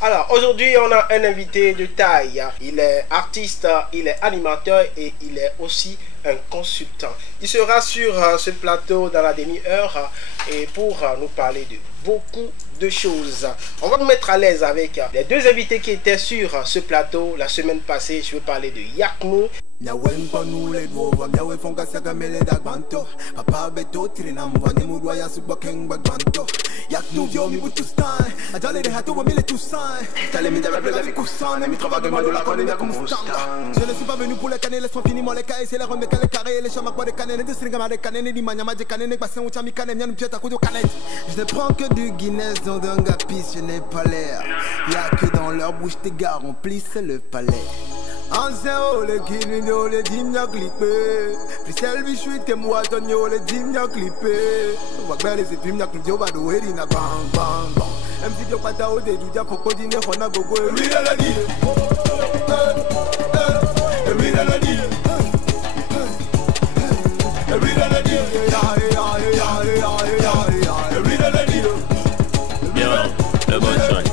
Alors aujourd'hui on a un invité de taille. Il est artiste, il est animateur et il est aussi un consultant. Il sera sur ce plateau dans la demi-heure et pour nous parler de beaucoup de choses. On va nous mettre à l'aise avec les deux invités qui étaient sur ce plateau la semaine passée. Je veux parler de Yakmo. Je ne suis pas venu pour les canner, laisse-moi finir moi les cailles, c'est la ronde de calais carré, les chambres de canne, de stringama de canne, di manyama de canne, passé un chami canne, mian pied à coup de canette. Je ne prends que du Guinness dans un gapis, je n'ai pas l'air. Y'a que dans leur bouche des gars remplissent le palais. Ancien le guinéen le dimnya clippé. Plus celle bichouille que moi tonio le dimnya clippé. On va faire les films que Dieu va douer na bang bang bang. Même si Dieu pas ta ode du dia pour dîner on a gogo. Oui la dit. Oui la dit. Oui la dit. Le bon shine.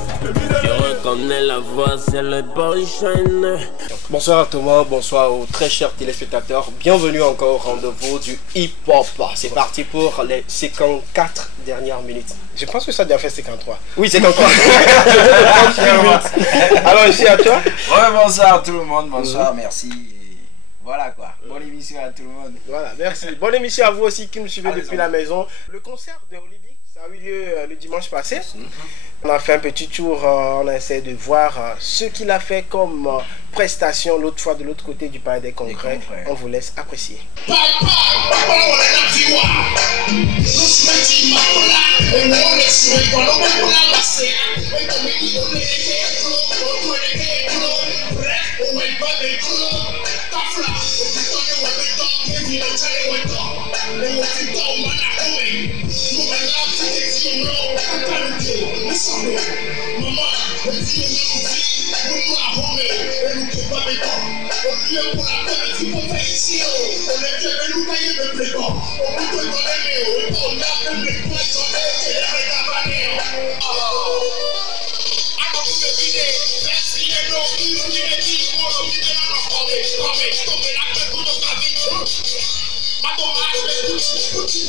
Tu reconnais la voix, c'est le bon shine. Bonsoir à Thomas, bonsoir aux très chers téléspectateurs. Bienvenue encore au rendez-vous du hip-hop. C'est parti pour les 54 dernières minutes. Je pense que ça a déjà fait 53. Oui, 53. Alors ici à toi. Ouais, bonsoir tout le monde, bonsoir, merci. Voilà quoi, bonne émission à tout le monde. Voilà, merci. Bonne émission à vous aussi qui nous suivez depuis la maison. Le concert de Olivier, ça a eu lieu le dimanche passé. On a fait un petit tour, on a essayé de voir ce qu'il a fait comme prestation l'autre fois de l'autre côté du palais des congrès. On vous laisse apprécier.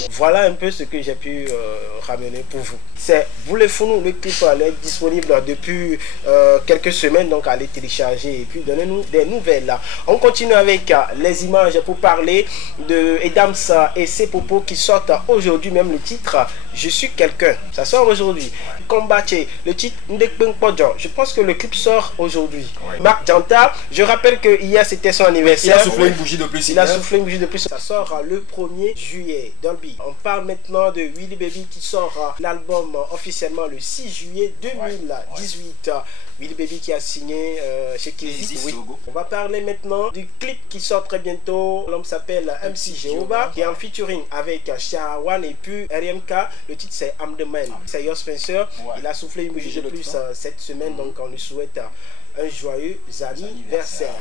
Voilà un peu ce que j'ai pu ramener pour vous. C'est Voulez-vous le clip est disponible depuis quelques semaines, donc allez télécharger et puis donnez-nous des nouvelles. On continue avec les images pour parler de Edams et ses popos qui sortent aujourd'hui, même le titre Je suis quelqu'un. Ça sort aujourd'hui. Combatché, le titre Ndekpeng Podjan. Je pense que le clip sort aujourd'hui. Ouais. Marc Janta, je rappelle que hier c'était son anniversaire. Il a soufflé une bougie de plus. Il a soufflé une bougie de plus. Ça sort le 1er juillet. Dolby. On parle maintenant de Willy Baby qui sort l'album officiellement le 6 juillet 2018. Willy Baby qui a signé chez Kizzy. Oui. On va parler maintenant du clip qui sort très bientôt. L'homme s'appelle MC Jehovah qui est en featuring avec Shawan et puis RMK. Le titre c'est I'm the Man. C'est Yo Spencer. Il a soufflé une bougie de plus cette semaine, donc on lui souhaite un joyeux anniversaire.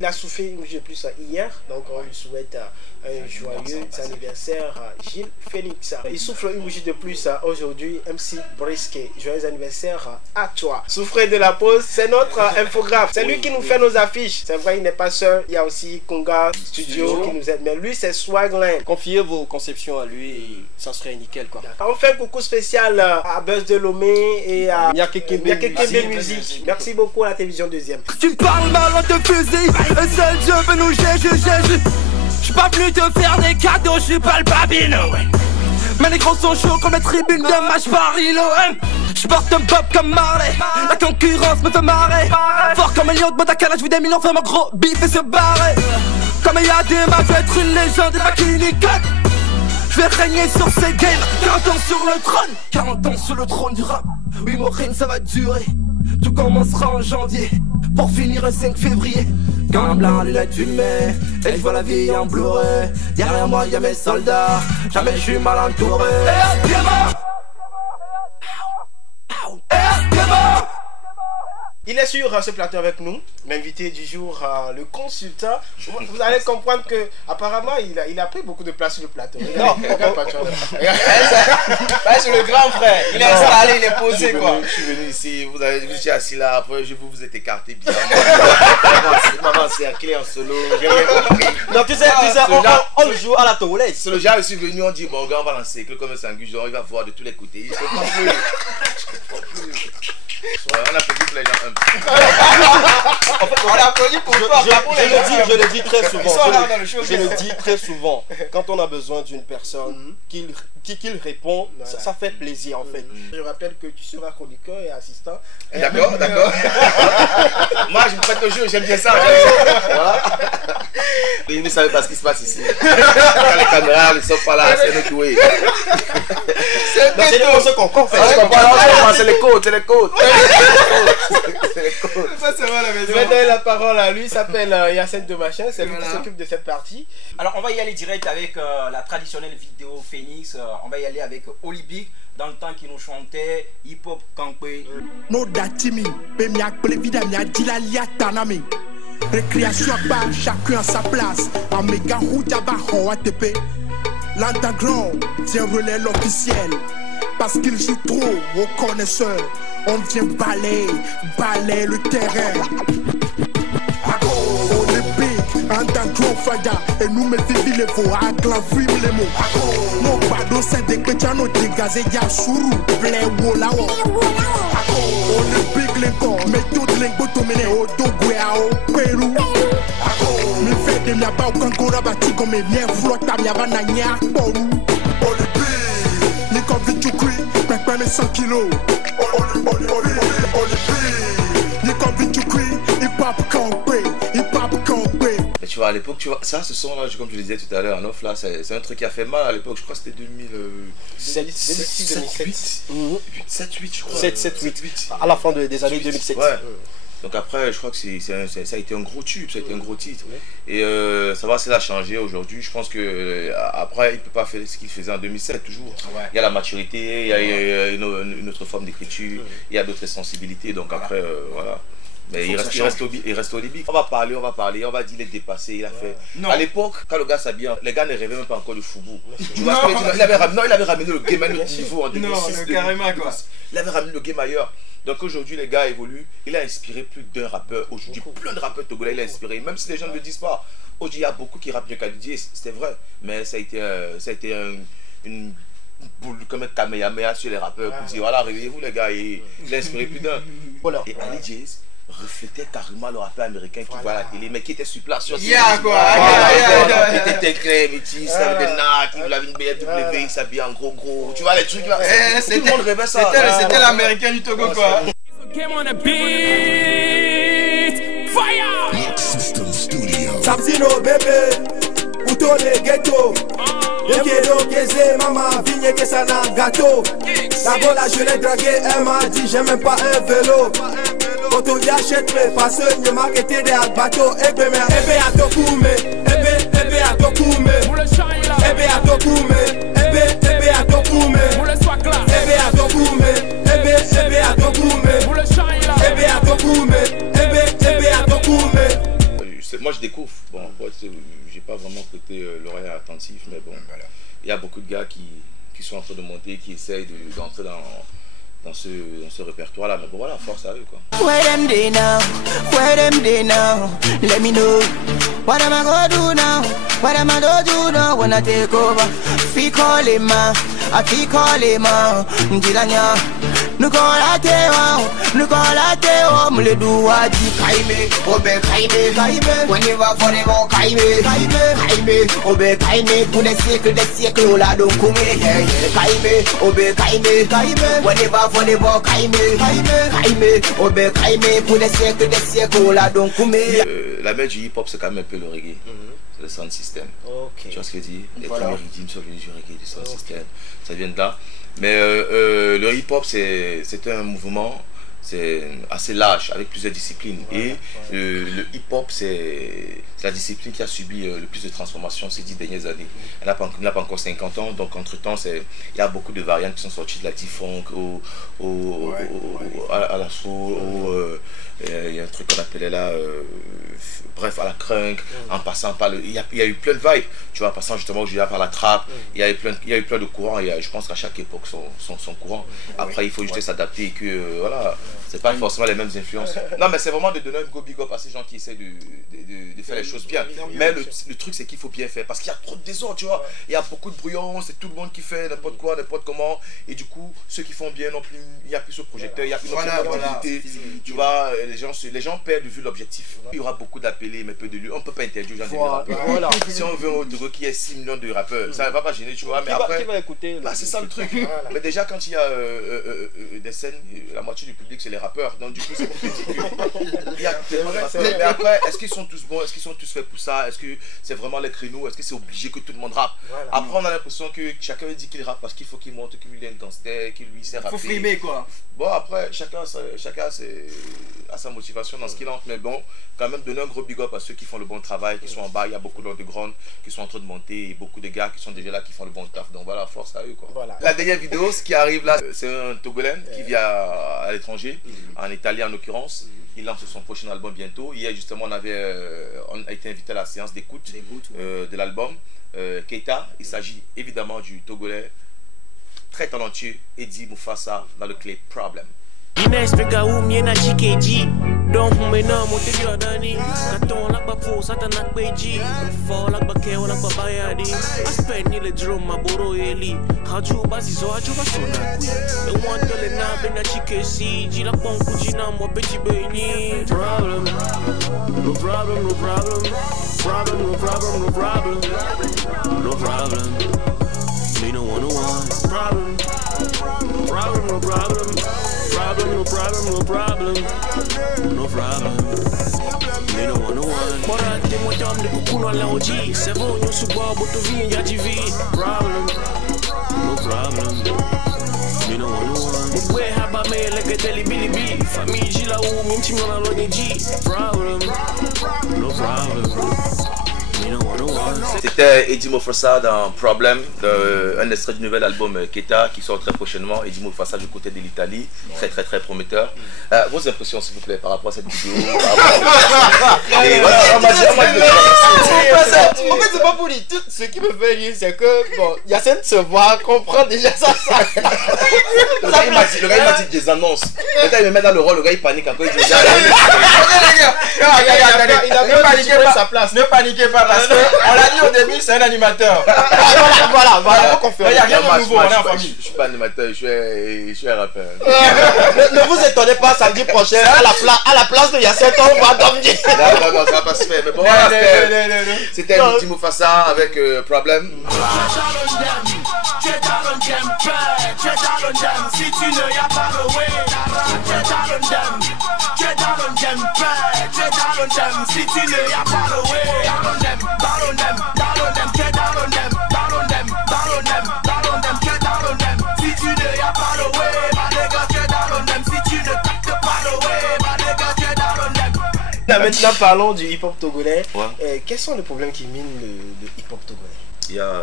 Il a soufflé une bougie de plus hier, donc on lui souhaite un joyeux anniversaire Gilles Phoenix. Il souffle une bougie de plus aujourd'hui, MC Brisket. Joyeux anniversaire à toi. Souffrez de la pause, c'est notre infographe. C'est lui qui nous fait nos affiches. C'est vrai, il n'est pas seul. Il y a aussi Konga Studio qui nous aide. Mais lui, c'est Swagland. Confiez vos conceptions à lui et ça serait nickel quoi. On fait un coucou spécial à Buzz de Lomé et à Nyakekebe Musique. Merci beaucoup à la télévision deuxième. Tu me parles mal, on te fusille. Un seul Dieu veut nous juger. J'suis pas venu te faire des cadeaux, j'suis pas le babino. Mais les gros sont chauds comme les tribunes de match Paris l'OM. J'porte un pop comme Marley. La concurrence me fait marrer. Fort comme un lion de Motakala, j'vis des millions faire mon gros bif et se barrer. Comme il y a des mains, j'vais être une légende et pas clinique. J'vais régner sur ces games. 40 ans sur le trône, 40 ans sur le trône du rap. Oui, mon règne ça va durer. Tout commencera en janvier pour finir le 5 février. Quand blanc, lunettes fumées, et je vois la vie en Blu-ray. Derrière moi y'a mes soldats, jamais je suis mal entouré. Il est sur ce plateau avec nous, l'invité du jour, le consultant. Vous allez comprendre que apparemment il a pris beaucoup de place sur le plateau. Non, c'est le grand frère. Il est installé, il est posé quoi. Je suis venu ici, je suis assis là, après vous êtes écarté bizarrement. Maman, c'est un clé en solo, j'ai rien compris. Non, tu sais, on le joue à la toilette. C'est le genre, je suis venu, on dit, bon, gars, on va lancer comme un sanguin, il va voir de tous les côtés. Je comprends plus. Ouais, on applaudit pour les gens un peu. On applaudit pour toi. Je le dis très souvent. Ils sont là dans le show. Je le dis très souvent. Quand on a besoin d'une personne qu'il répond, ça fait plaisir en fait. Je rappelle que tu seras chroniqueur et assistant. D'accord. Moi, je me prête au jeu, j'aime bien ça. Voilà. Et vous ne savez pas ce qui se passe ici. Quand les caméras ne sont pas là, c'est notre doué. C'est ce qu'on fait. C'est les côtes. Ça, c'est moi la maison. Je vais donner la parole à lui, il s'appelle Yacine de Machin, c'est lui qui s'occupe de cette partie. Alors, on va y aller direct avec la traditionnelle vidéo Phoenix. On va y aller avec Oli Big dans le temps qui nous chantait hip hop kankwe. No datimi, pemia plevida mia dilalia tanami. Récréation pas chacun à sa place. En méga route à Baho ATP. L'underground tient relais l'officiel. Parce qu'il joue trop aux connaisseurs. On vient balayer le terrain. Olympique, underground fada. Et nous me vivi les faux, à glanvim les mots. Non pas d'océan de pétiano dégazé ya sourou. Blé wolao. Olympique l'encore, méthode l'engoto mené au Togo et au Pérou. Mi fait de mia ba au kankora bati comme mien flotte à mia vana nya poru. Olympique, ni comme vite tu cries, mais 100 kilos. Mais tu vois, à l'époque, tu vois, ça, ce son là, comme je le disais tout à l'heure, en off là, c'est un truc qui a fait mal à l'époque. Je crois que c'était 2007, 8, je crois. 7, 8. À la fin des années 2007. Ouais. Donc après, je crois que ça a été un gros tube, ça a été un gros titre. Et ça va, ça a changé aujourd'hui. Je pense que après, il ne peut pas faire ce qu'il faisait en 2007 toujours. Il y a la maturité, il y a une autre forme d'écriture, il y a d'autres sensibilités. Donc après, voilà. Mais il reste au débit. On va parler, on va dire il est dépassé, il a fait. Non. À l'époque, quand le gars s'habille, les gars ne rêvaient même pas encore du foubou. Tu vois, il avait ramené le game à un autre niveau en 2006. Non, carrément quoi. Il avait ramené le game ailleurs. Donc aujourd'hui, les gars évoluent. Il a inspiré plus d'un rappeur. Aujourd'hui, plein de rappeurs togolais, il a inspiré. Même si les gens ne le disent pas. Aujourd'hui, il y a beaucoup qui rappent mieux qu'Adidier, c'était vrai. Mais ça a été une boule comme un kamehameha sur les rappeurs. Pour dire, voilà, réveillez-vous les gars. Il a inspiré plus d'un. Voilà. Et Adidier reflétait carrément le rappeur américain qui voit la télé, mais qui était sur place. Qui était très métis, avec des nacs, qui avait une BMW, il s'habillait en gros. Tu vois les trucs là. Tout le monde rêvait ça. C'était l'américain du Togo quoi. Sabzino bébé, Uto le ghetto. Yekedo keze, maman, vigne que ça n'a gâteau. D'abord là je l'ai dragué, elle m'a dit j'ai même pas un vélo. Quand on y achète mes façons, je m'a quitté des bateaux. Ebe à Tokume, ebe à Tokume, ebe à Tokume, ebe à Tokume, ebe à Tokume, ebe à Tokume, ebe à Tokume, ebe à Tokume. Moi je découvre, bon, j'ai pas vraiment prêté l'oreille attentif, mais bon, il y a beaucoup de gars qui sont en train de monter, qui essayent d'entrer dans ce répertoire là, mais bon voilà, force à eux quoi. Where them day now, let me know. What am I gonna do now, what am I gonna do now when I take over. Fi call ma, I fi call ma, njilanya. Nukola tewa, mule duwaji kaime, obe kaime, whenever forever kaime, obe kaime, pour des siècles là donc kaime, obe kaime, whenever forever kaime, obe kaime, pour des siècles là donc la mère du hip hop c'est quand même un peu le reggae. C'est le sound system. Tu vois ce que je dis? Les premiers rythmes sont venus du reggae, du sound system. Ça vient de là. Mais le hip hop c'est un mouvement assez large avec plusieurs disciplines. Et le hip hop c'est la discipline qui a subi le plus de transformations ces 10 dernières années. Elle n'a pas encore 50 ans, donc entre temps il y a beaucoup de variantes qui sont sorties de la D-Funk à la soul, il y a un truc qu'on appelait là, bref, à la crunk, en passant par le... Il y a eu plein de vibes, tu vois, en passant justement par la trappe, il y a eu plein de courants, et je pense qu'à chaque époque son courant. Après, il faut juste s'adapter et que, voilà, c'est pas forcément les mêmes influences. Non, mais c'est vraiment de donner un go big up à ces gens qui essaient de faire les choses bien. Mais le truc, c'est qu'il faut bien faire, parce qu'il y a trop de désordre, tu vois. Il y a beaucoup de brouillons, c'est tout le monde qui fait n'importe quoi, n'importe comment, et du coup, ceux qui font bien non plus, il n'y a plus ce projecteur, il n'y a plus d'activité, tu vois, les gens perdent de vue l'objectif. Il y aura beaucoup d'appelés, mais peu de lieux. On ne peut pas interdire aux gens de rapper. Si on veut un Togo qui ait 6 millions de rappeurs, ça ne va pas gêner, tu vois. Mais après, qui va écouter, c'est ça le truc. Mais déjà, quand il y a des scènes, la moitié du public, c'est les rappeurs. Donc, du coup, c'est ridicule. Mais après, est-ce qu'ils sont tous bons? Est-ce qu'ils sont tous faits pour ça? Est-ce que c'est vraiment les créneaux? Est-ce que c'est obligé que tout le monde rappe? Après, on a l'impression que chacun dit qu'il rappe parce qu'il faut qu'il montre qu'il est un gangster, qu'il lui sait rapper. Faut frimer, quoi. Bon, après, chacun a sa motivation dans ce qu'il entre. Mais bon, quand même, donner un gros big up à ceux qui font le bon travail, qui sont en bas. Il y a beaucoup d'underground qui sont en train de monter et beaucoup de gars qui sont déjà là, qui font le bon taf. Donc voilà, force à eux, quoi. Voilà. La dernière vidéo, ce qui arrive là, c'est un Togolais qui vit à l'étranger, en Italie en l'occurrence. Il lance son prochain album bientôt. Hier, justement, on a été invité à la séance d'écoute de l'album. Keita, il s'agit évidemment du Togolais très talentueux Eddie Mufasa dans le clip Problem. Ines pega na GKG Don't me no mo te yodani Katon lak ba fo satan nak beji Fo lak ba kewa lak ba bayadi Aspen ni le drum ma boro eli Haju basi zo haju ba sona kui Me want to le na be na GKC Ji lak bon kuji na mo beji beini Problem No problem, no problem Problem, no problem, no problem No problem Me no one Problem Problem, no problem Problem, no problem, no problem No problem Me no one Bora te mo dom de kukuno la oji Sevo nyo subo boto vi ya TV Problem No problem Me no one Mugwe haba me leke deli bilibi Fami jila u minti mona lo de G Problem No problem C'était Eddie Mufasa dans Problem, un extrait du nouvel album Keita qui sort très prochainement. Eddie Mufasa du côté de l'Italie, très prometteur. Vos impressions s'il vous plaît par rapport à cette vidéo? En fait c'est pas pour dire tout ce qui me fait rire, c'est que bon, Yacine se voit, comprend déjà ça. Le gars il m'a dit des annonces. Le gars il me met dans le rôle, le gars il panique encore. Il dit ne paniquez pas parce que on l'a dit au début, c'est un animateur. Voilà, il n'y a rien de nouveau, on est en famille. Je suis pas animateur, je suis un rappeur. Ne vous étonnez pas, samedi prochain, à la place de Yacine, on va dormir. Non, ça va pas se faire. Mais bon, voilà, c'était Eddie Mufasa avec Problem. Si tu ne y as pas le way, si tu ne y as pas le way, si tu ne y as pas le way, si tu ne captes pas le way, Maintenant parlons du hip-hop togolais. Quels sont les problèmes qui minent le hip-hop togolais? Il y a,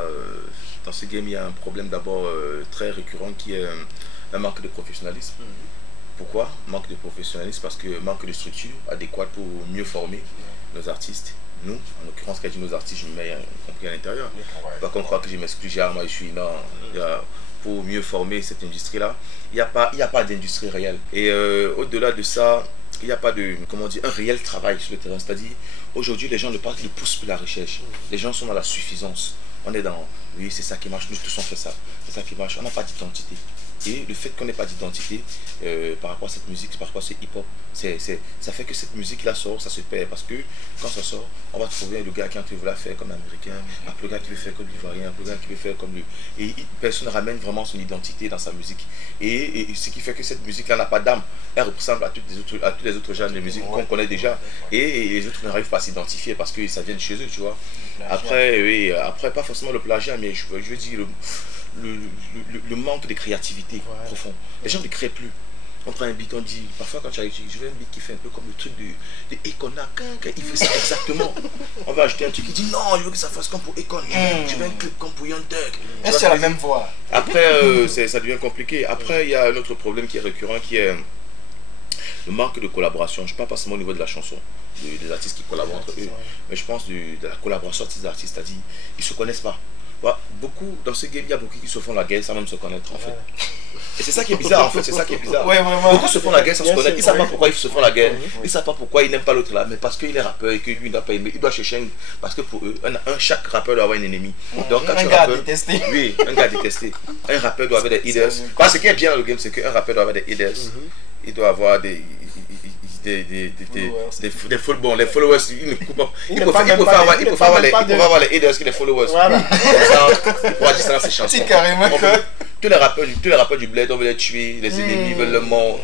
dans ce game, il y a un problème d'abord très récurrent qui est un manque de professionnalisme. Pourquoi manque de professionnalisme? Parce que manque de structure adéquate pour mieux former nos artistes. Nous, en l'occurrence, quand je dis nos artistes, je me mets compris à l'intérieur. Pas qu'on croit que je m'excuse, moi je suis là. Pour mieux former cette industrie-là, il n'y a pas d'industrie réelle. Et au-delà de ça, il n'y a pas de, comment dire, un réel travail sur le terrain. C'est-à-dire, aujourd'hui, les gens ne poussent plus la recherche. Les gens sont dans la suffisance. On est dans, oui, c'est ça qui marche, nous tous on fait ça. C'est ça qui marche, on n'a pas d'identité. Et le fait qu'on n'ait pas d'identité par rapport à cette musique, par rapport à ce hip-hop, ça fait que cette musique-là sort, ça se perd. Parce que quand ça sort, on va trouver le gars qui veut la faire comme l'américain, le gars qui veut faire comme l'ivoirien, le gars qui veut faire comme lui. Et personne ne ramène vraiment son identité dans sa musique. Et ce qui fait que cette musique-là n'a pas d'âme. Elle ressemble à tous les autres genres de musique qu'on connaît déjà. Et les autres n'arrivent pas à s'identifier parce que ça vient de chez eux, tu vois. Après, oui, après, pas forcément le plagiat, mais je veux dire le manque de créativité profond. Les gens ne créent plus. On prend un beat, on dit, parfois quand tu as je veux un beat qui fait un peu comme le truc de Econ, il fait ça exactement. On va acheter un truc qui dit non, je veux que ça fasse comme pour Econ, je veux un clip comme pour Young Thug. C'est la même voix. Après, ça devient compliqué. Après, il y a un autre problème qui est récurrent qui est le manque de collaboration. Je ne parle pas seulement au niveau de la chanson, des artistes qui collaborent entre eux, mais je pense de la collaboration des artistes, c'est-à-dire ils ne se connaissent pas. Voilà, beaucoup, dans ce game, il y a beaucoup qui se font la guerre sans même se connaître en fait. Et c'est ça qui est bizarre en fait, c'est ça qui est bizarre. Beaucoup se font la guerre sans se connaître, ils ne savent pas pourquoi ils se font la guerre, ils ne savent pas pourquoi ils n'aiment pas l'autre là, mais parce qu'il est rappeur et que lui ne doit pas aimer, il doit chercher parce que pour eux, chaque rappeur doit avoir un ennemi. Donc quand tu rappeur, oui, un gars détesté. Un rappeur doit avoir des haters. Parce que ce qui est bien dans le game, c'est qu'un rappeur doit avoir des haters. Il doit avoir des followers. Les followers, il ne coupe pas. Il peut avoir les haters que les followers. Voilà. Comme ça, il pourra distancer ses chansons. Tous les rappeurs du bled, on veut les tuer, les ennemis veulent le monde.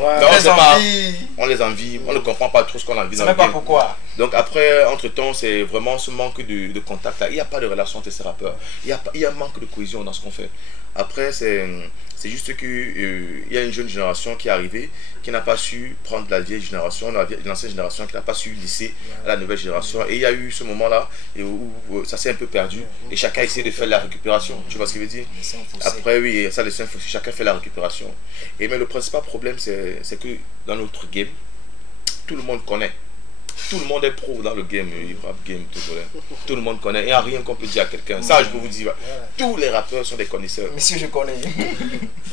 On les envie, on ne comprend pas trop ce qu'on a envie dans le game. Pourquoi. Donc après, entre-temps, c'est vraiment ce manque de contact là. Il n'y a pas de relation entre ces rappeurs. Il y a un manque de cohésion dans ce qu'on fait. Après, c'est juste qu'il y a une jeune génération qui est arrivée, qui n'a pas su prendre la vieille génération, l'ancienne génération qui n'a pas su laisser à la nouvelle génération. Et il y a eu ce moment-là où ça s'est un peu perdu et chacun essaie de faire la récupération. Tu vois ce que je veux dire? Après, oui, ça, chacun fait la récupération. Mais le principal problème, c'est que dans notre game, tout le monde connaît. Tout le monde est pro dans le game, hip-hop game, tout le monde connaît. Il n'y a rien qu'on peut dire à quelqu'un. Ça, je peux vous dire. Tous les rappeurs sont des connaisseurs. Monsieur, je connais.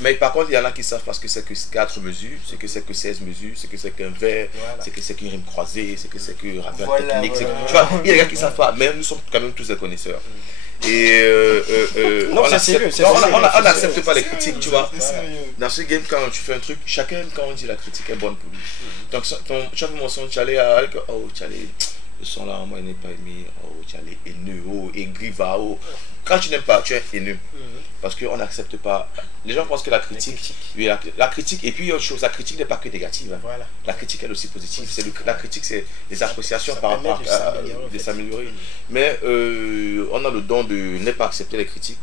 Mais par contre, il y en a qui savent parce que c'est que 4 mesures, c'est que c'est que 16 mesures, c'est que c'est qu'un vers, c'est que c'est qu'une rime croisée, c'est que c'est que rappeur technique. Tu vois, il y a des gars qui ne savent pas, mais nous sommes quand même tous des connaisseurs. Et non, c'est sérieux. On n'accepte pas les critiques, tu vois. Dans ce game, quand tu fais un truc, chacun aime quand on dit la critique est bonne pour lui. Donc, chaque moment, tu allais à oh, tu allais, le son là, moi, il n'est pas aimé, oh, tu allais haineux, oh, aigri, va, oh. Quand tu n'aimes pas, tu es haineux. Parce qu'on n'accepte pas. Les gens pensent que la critique, oui, la critique, et puis autre chose, la critique n'est pas que négative. Hein. Voilà. La critique elle est aussi positive. La critique, c'est des appréciations par rapport à s'améliorer. Mais on a le don de ne pas accepter les critiques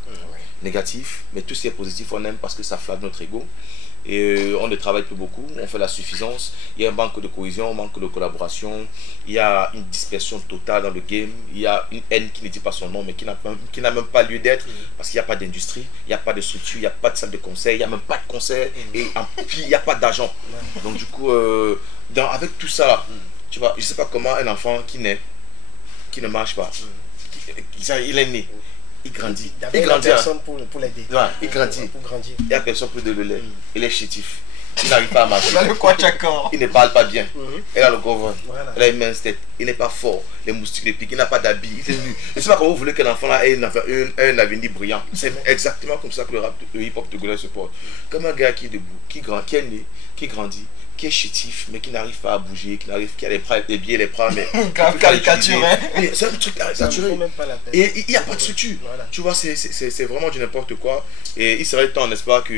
négatives, mais tout ce qui est positif, on aime parce que ça flatte notre ego. Et on ne travaille plus beaucoup, on fait la suffisance. Il y a un manque de cohésion, un manque de collaboration. Il y a une dispersion totale dans le game. Il y a une haine qui ne dit pas son nom, mais qui n'a même pas lieu d'être. Parce qu'il n'y a pas d'industrie, il n'y a pas de structure, il n'y a pas de salle de concert, il n'y a même pas de concert. Et puis il n'y a pas d'argent. Donc du coup, avec tout ça, tu vois, je ne sais pas comment un enfant qui naît, qui ne marche pas, il est né. Il grandit. Il grandit. Personne pour l'aider. Ouais, il grandit. Il n'y a personne pour donner le lait. Il est chétif. Il n'arrive pas à marcher. Il ne parle pas bien. Il a le gros ventre. Il a une mince tête. Il n'est pas fort. Les moustiques les piquent. Il n'a pas d'habit. Il est nu. Je ne sais pas comment vous voulez qu'un enfant ait un avenir brillant. C'est exactement comme ça que le hip-hop togolais se porte. Comme un gars qui est debout, qui est né, qui grandit, qui est chétif, mais qui n'arrive pas à bouger, qui a les bras, les pieds, les bras, mais caricaturé. C'est un truc caricaturé. Et il n'y a pas de structure. Tu vois, c'est vraiment du n'importe quoi. Et il serait temps, n'est-ce pas, qu'à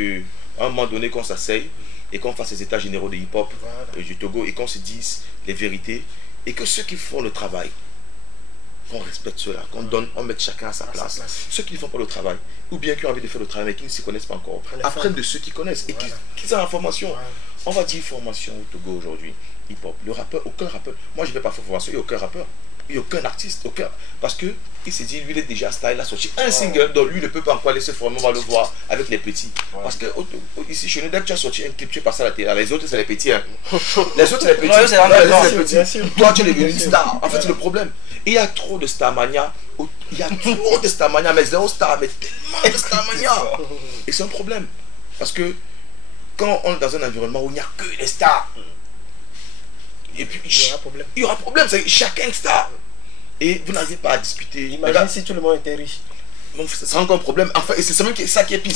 un moment donné, qu'on s'asseye et qu'on fasse les états généraux de hip-hop du Togo et qu'on se dise les vérités et que ceux qui font le travail, qu'on respecte cela, on mette chacun à sa place. Ceux qui ne font pas le travail, ou bien qui ont envie de faire le travail mais qui ne s'y connaissent pas encore, apprennent de ceux qui connaissent et qui ont l'information. On va dire formation au Togo aujourd'hui, hip-hop. Le rappeur, aucun rappeur. Moi, je ne vais pas faire formation, il n'y a aucun rappeur. Il n'y a aucun artiste, aucun. Parce qu'il s'est dit, lui, il est déjà style, il a sorti un single, donc lui, ne peut pas encore aller se former, on va le voir avec les petits. Parce que ici, chez nous, dès que tu as sorti un clip, tu es passé à la télé. Les autres, c'est les petits. Hein. Les autres, c'est les petits. Les petits. Toi, tu es devenu une star. En fait, c'est le problème. Et il y a trop de starmania. Il y a trop de starmania, mais zéro star, mais tellement de starmania. Et c'est un problème. Parce que quand on est dans un environnement où il n'y a que les stars, et puis il y aura problème, c'est chacun est star. Et vous n'arrivez pas à discuter. Imagine si tout le monde était riche. C'est encore un problème. Enfin, et c'est même ça qui est pire.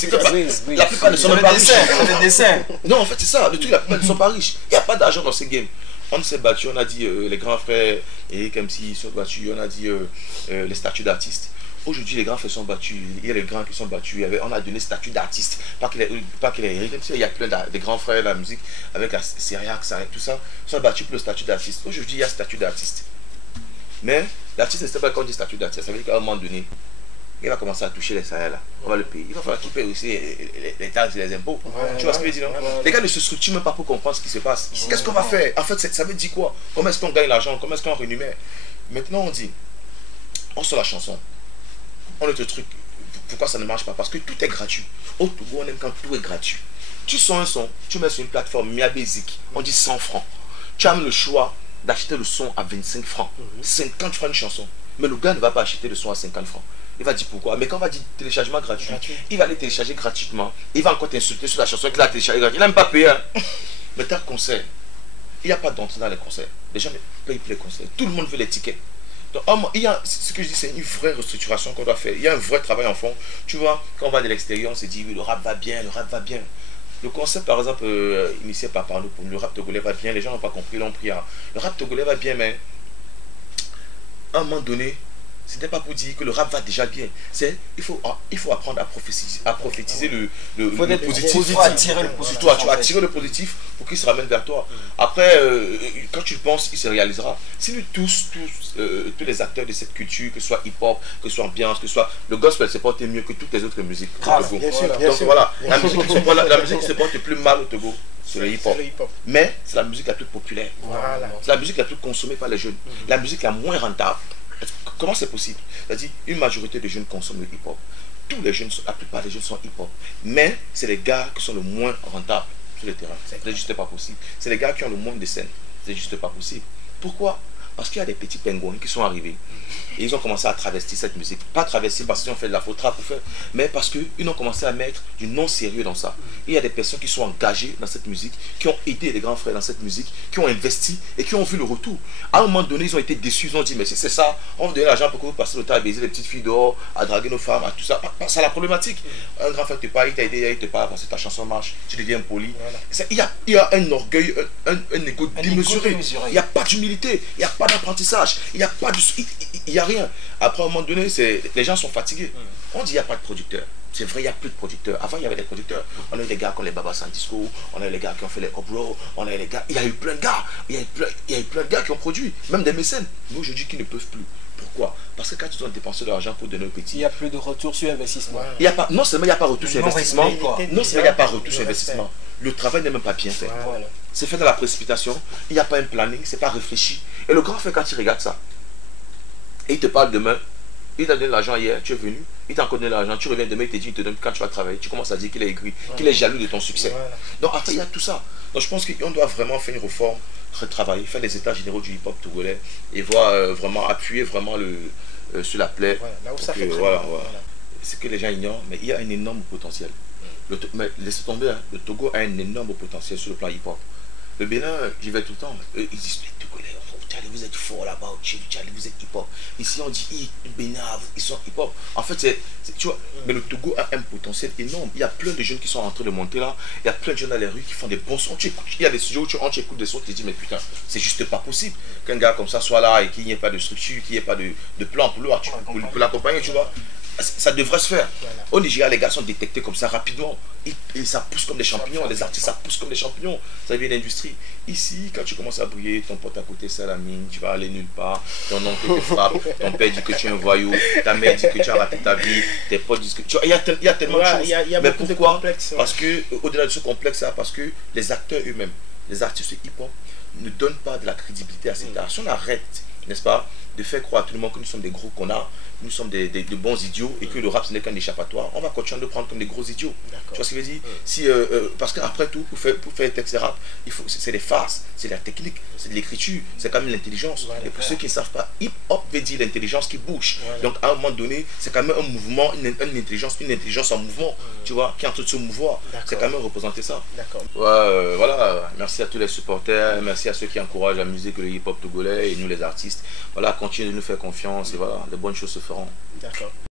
La plupart ne sont même pas riches. Non, en fait, c'est ça. Le truc, la plupart ne sont pas riches. Il n'y a pas d'argent dans ces games. On s'est battu, on a dit les grands frères et comme s'ils sont battus, on a dit les statuts d'artistes. Aujourd'hui, les grands frères sont battus, il y a les grands qui sont battus, on a donné statut d'artiste, pas qu'il y a plein de grands frères de la musique, avec la Syriac, tout ça, sont battus pour le statut d'artiste. Aujourd'hui, il y a statut d'artiste. Mais l'artiste ne sait pas quand on dit statut d'artiste, ça veut dire qu'à un moment donné, il va commencer à toucher les salaires là, on va le payer. Il va falloir qu'il paye aussi les taxes et les impôts. Tu vois ce que je veux dire, non? Les gars ne se structurent même pas pour comprendre ce qui se passe. Qu'est-ce qu'on va faire? En fait, ça veut dire quoi? Comment est-ce qu'on gagne l'argent? Comment est-ce qu'on rémunère? Maintenant, on dit, on sort la chanson. On a le truc, pourquoi ça ne marche pas? Parce que tout est gratuit. Au Togo, on aime quand tout est gratuit. Tu sors un son, tu mets sur une plateforme Mia Basic, on dit 100 francs. tu as le choix d'acheter le son à 25 francs, 50 francs une chanson. Mais le gars ne va pas acheter le son à 50 francs. Il va dire pourquoi. Mais quand on va dire téléchargement gratuit, il va aller télécharger gratuitement. Il va encore t'insulter sur la chanson qu'il a téléchargé gratuit. Il n'a même pas payé. Hein. Mais t'as un concert. Il n'y a pas d'entrée dans les concerts. Les gens ne payent plus les concerts. Tout le monde veut les tickets. Donc, il y a, ce que je dis, c'est une vraie restructuration qu'on doit faire. Il y a un vrai travail en fond. Tu vois, quand on va de l'extérieur, on se dit, oui, le rap va bien, le rap va bien. Le concept, par exemple, initié par nous, pour le rap togolais va bien. Les gens n'ont pas compris, l'ont pris. Le rap togolais va bien, mais à un moment donné, ce n'était pas pour dire que le rap va déjà bien. Il faut apprendre à prophétiser le positif. Tu vas attirer le positif. Tu vas attirer le positif pour qu'il se ramène vers toi. Après, quand tu le penses, il se réalisera. Si nous tous les acteurs de cette culture, que ce soit hip-hop, que ce soit ambiance, que ce soit le gospel, se porte mieux que toutes les autres musiques. Bien sûr, donc voilà, la musique qui se porte plus mal au Togo, c'est le hip-hop. Mais c'est la musique la plus populaire. Voilà. C'est la musique la plus consommée par les jeunes. La musique la moins rentable. Comment c'est possible? C'est-à-dire, une majorité de jeunes consomment le hip-hop. Tous les jeunes, la plupart des jeunes sont hip-hop. Mais c'est les gars qui sont le moins rentables sur le terrain. C'est juste pas possible. C'est les gars qui ont le moins de scènes. C'est juste pas possible. Pourquoi? Parce qu'il y a des petits pingouins qui sont arrivés. Et ils ont commencé à travestir cette musique. Pas travestir parce qu'ils ont fait de la faute pour faire, mais parce qu'ils ont commencé à mettre du non-sérieux dans ça. Et il y a des personnes qui sont engagées dans cette musique, qui ont aidé les grands frères dans cette musique, qui ont investi et qui ont vu le retour. À un moment donné, ils ont été déçus. Ils ont dit, mais c'est ça, on vous donne l'argent pour que vous passiez le temps à baiser les petites filles dehors, à draguer nos femmes, à tout ça. C'est la problématique. Un grand frère te parle, il t'a aidé, il te parle parce que ta chanson marche, tu deviens poli. Voilà. Il y a un orgueil, un égo démesuré. Il n'y a pas d'humilité, il n'y a pas d'apprentissage, il n'y a pas de... Il n'y a rien. Après, à un moment donné, les gens sont fatigués. On dit qu'il n'y a pas de producteurs. C'est vrai, il n'y a plus de producteurs. Avant, il y avait des producteurs. On a eu des gars comme les Baba Santisco, on a eu les gars qui ont fait les Obro, on a eu les gars. Il y a eu plein de gars. Il y a eu plein de gars qui ont produit, même des mécènes. Nous, aujourd'hui, qui ne peuvent plus. Pourquoi? Parce que quand ils ont dépensé de l'argent pour donner aux petits, il n'y a plus de retour sur investissement. Il y a pas, non seulement il n'y a pas retour sur investissement, non seulement il n'y a pas retour sur investissement, le travail n'est même pas bien fait. Voilà. C'est fait dans la précipitation, il n'y a pas un planning, c'est pas réfléchi. Et le grand frère, quand il regarde ça, et il te parle demain, il t'a donné l'argent hier, tu es venu, il t'a encore donné l'argent, tu reviens demain, il te dit, il te donne quand tu vas travailler, tu commences à dire qu'il est aigri, qu'il est jaloux de ton succès. Voilà. Donc après, il y a tout ça. Donc je pense qu'on doit vraiment faire une réforme, retravailler, faire les états généraux du hip-hop togolais et voir vraiment appuyer vraiment sur la plaie. Voilà, là où ça fait voilà. C'est que les gens ignorent, mais il y a un énorme potentiel. Mais laissez tomber, hein, le Togo a un énorme potentiel sur le plan hip-hop. Le Bénin, j'y vais tout le temps. Ils disent, les Togolais, Charlie, vous êtes fort là-bas, Charlie, vous êtes hip-hop. Ici, on dit, le Bénin, ils sont hip-hop. En fait, tu vois, mais le Togo a un potentiel énorme. Il y a plein de jeunes qui sont en train de monter là. Il y a plein de jeunes dans les rues qui font des bons sons. Il y a des studios où tu écoutes des sons, tu te dis, mais putain, c'est juste pas possible qu'un gars comme ça soit là et qu'il n'y ait pas de structure, qu'il n'y ait pas de plan pour l'accompagner, tu vois. Ça devrait se faire. Voilà. Au Nigeria, les gars sont détectés comme ça rapidement. Et ça pousse comme des champignons. Les artistes, ça pousse comme des champignons. Ça devient une industrie. Ici, quand tu commences à briller, ton pote à côté, c'est la mine, tu vas aller nulle part. Ton oncle te frappe, ton père dit que tu es un voyou, ta mère dit que tu as raté ta vie, tes potes disent que... Tu vois, il y a tellement de choses. Mais pourquoi? Parce que, au-delà de ce complexe-là, parce que les acteurs eux-mêmes, les artistes hip-hop, ne donnent pas de la crédibilité à cet art. Si on arrête, n'est-ce pas, de faire croire à tout le monde que nous sommes des gros connards, nous sommes de bons idiots et que le rap ce n'est qu'un échappatoire, on va continuer de prendre comme des gros idiots. Tu vois ce que je veux dire? Si, parce qu'après tout, pour faire un texte rap, c'est des farces, c'est de la technique, c'est de l'écriture, c'est quand même l'intelligence. Et pour ceux qui ne savent pas, hip-hop veut dire l'intelligence qui bouge. Donc à un moment donné, c'est quand même un mouvement, une intelligence en mouvement, tu vois, qui est en train de se mouvoir. C'est quand même représenter ça. Voilà, merci à tous les supporters, merci à ceux qui encouragent la musique, le hip-hop togolais et nous les artistes. Voilà, continuez de nous faire confiance et voilà, de bonnes choses se feront. D'accord.